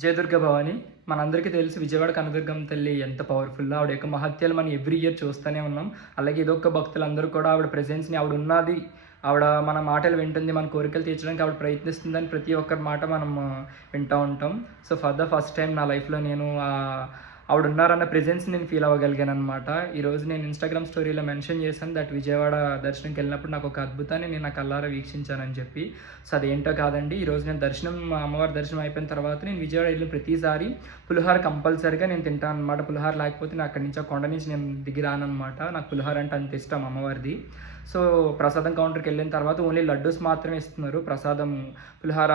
జయదుర్గ భవాని మనందరికీ తెలుసు విజయవాడ కనదుర్గం తల్లి ఎంత పవర్ఫుల్ ఆవిడ యొక్క మహత్యాలు మనం ఎవ్రీ ఇయర్ చూస్తూనే ఉన్నాం. అలాగే ఇదొక్క భక్తులందరూ కూడా ఆవిడ ప్రెజెన్స్ని ఆవిడ ఉన్నది ఆవిడ మన మాటలు వింటుంది మన కోరికలు తీర్చడానికి ఆవిడ ప్రయత్నిస్తుందని ప్రతి ఒక్కరి మాట మనం వింటూ ఉంటాం. So for the first time నా లైఫ్లో నేను ఆ ఆవిడ ఉన్నారన్న ప్రెజెన్స్ నేను ఫీల్ అవ్వగలిగాను అనమాట ఈరోజు నేను ఇన్స్టాగ్రామ్ స్టోరీలో మెన్షన్ చేశాను దట్ విజయవాడ దర్శనంకి వెళ్ళినప్పుడు నాకు ఒక అద్భుతాన్ని నేను నా కల్లారా వీక్షించానని చెప్పి. సో అదేంటో కాదండి ఈరోజు నేను దర్శనం అమ్మవారి దర్శనం అయిపోయిన తర్వాత నేను విజయవాడ వెళ్ళిన ప్రతిసారి పులిహోర కంపల్సరీగా నేను తింటాను అనమాట పులిహోర లేకపోతే నేను అక్కడి నుంచి ఆ కొండ నుంచి నేను దిగి రానమాట నాకు పులిహోర అంటే అంత ఇష్టం అమ్మవారిది. సో ప్రసాదం కౌంటర్కి వెళ్ళిన తర్వాత ఓన్లీ లడ్డూస్ మాత్రమే ఇస్తున్నారు. ప్రసాదం పులిహోర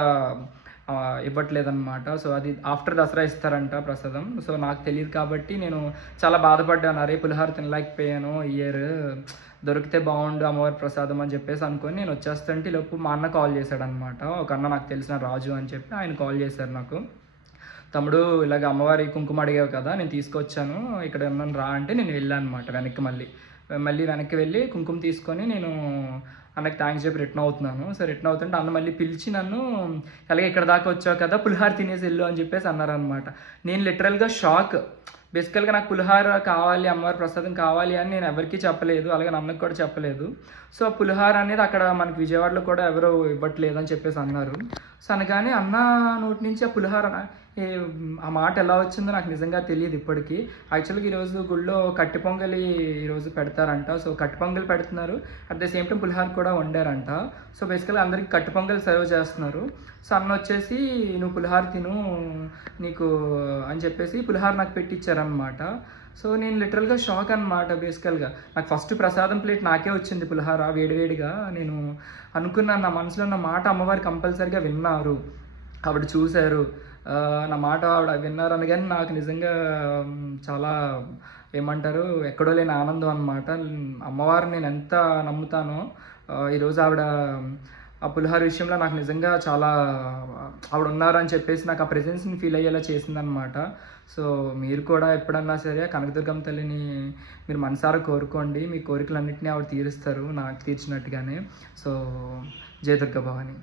ఇవ్వట్లేదన్నమాట. సో అది ఆఫ్టర్ దసరా ఇస్తారంట ప్రసాదం. సో నాకు తెలియదు కాబట్టి నేను చాలా బాధపడ్డాను. అరే పులిహోర తినలేకపోయాను ఇయర్. దొరికితే బాగుండు అమ్మవారి ప్రసాదం అని చెప్పేసి అనుకొని నేను వచ్చేస్తుంటే ఈ లోపు మా అన్న కాల్ చేశాడనమాట ఒక అన్న నాకు తెలిసిన రాజు అని చెప్పి ఆయన కాల్ చేశారు నాకు. తమ్ముడు ఇలాగ అమ్మవారి కుంకుమ అడిగావు కదా నేను తీసుకొచ్చాను. ఇక్కడ ఉన్నాను రా అంటే నేను వెళ్ళాను అనమాట వెనక్కి మళ్ళీ. మళ్ళీ వెనక్కి వెళ్ళి కుంకుమ తీసుకొని నేను అన్నకి థ్యాంక్స్ చెప్పి రిటర్న్ అవుతున్నాను. సో రిటర్న్ అవుతుంటే అన్న మళ్ళీ పిలిచి నన్ను అలాగే ఇక్కడ దాకా వచ్చావు కదా పులిహార తినేసి వెళ్ళు అని చెప్పేసి అన్నారనమాట నేను లిటరల్గా షాక్ బేసికల్గా నాకు పులిహార కావాలి అమ్మవారి ప్రసాదం కావాలి అని నేను ఎవరికీ చెప్పలేదు. అలాగే నన్నకు కూడా చెప్పలేదు. సో పులిహార అనేది అక్కడ మనకి విజయవాడలో కూడా ఎవరు ఇవ్వట్లేదు అని చెప్పేసి అన్నారు. సో అనగానే అన్న నోటి నుంచి ఆ పులిహార నా- ఆ మాట ఎలా వచ్చిందో నాకు నిజంగా తెలియదు ఇప్పటికీ. యాక్చువల్గా ఈరోజు గుళ్ళో కట్టి పొంగలి ఈరోజు పెడతారంట. సో కట్టి పొంగలి పెడుతున్నారు. అట్ ద సేమ్ టైం పులిహార కూడా వండారంట. సో బేసికల్గా అందరికి కట్టి పొంగలి సర్వ్ చేస్తున్నారు. సో అన్న వచ్చేసి నువ్వు పులిహార తిను నీకు అని చెప్పేసి పులిహార నాకు పెట్టించారనమాట సో నేను లిటరల్గా షాక్ అనమాట బేసికల్గా నాకు ఫస్ట్ ప్రసాదం ప్లేట్ నాకే వచ్చింది పులిహార వేడివేడిగా. నేను అనుకున్నాను నా మనసులో ఉన్న మాట అమ్మవారు కంపల్సరిగా విన్నారు. ఆవిడ చూశారు. నా మాట ఆవిడ విన్నారని కానీ నాకు నిజంగా చాలా ఏమంటారు ఎక్కడో లేని ఆనందం అనమాట అమ్మవారిని నేను ఎంత నమ్ముతానో ఈరోజు ఆవిడ ఆ పులిహార విషయంలో నాకు నిజంగా చాలా ఆవిడ ఉన్నారని చెప్పేసి నాకు ఆ ప్రెజెన్స్ని ఫీల్ అయ్యేలా చేసిందనమాట సో మీరు కూడా ఎప్పుడన్నా సరే కనకదుర్గం తల్లిని మీరు మనసారా కోరుకోండి. మీ కోరికలన్నింటినీ ఆవిడ తీరుస్తారు నాకు తీర్చినట్టుగానే. సో జయ దుర్గా భవాని.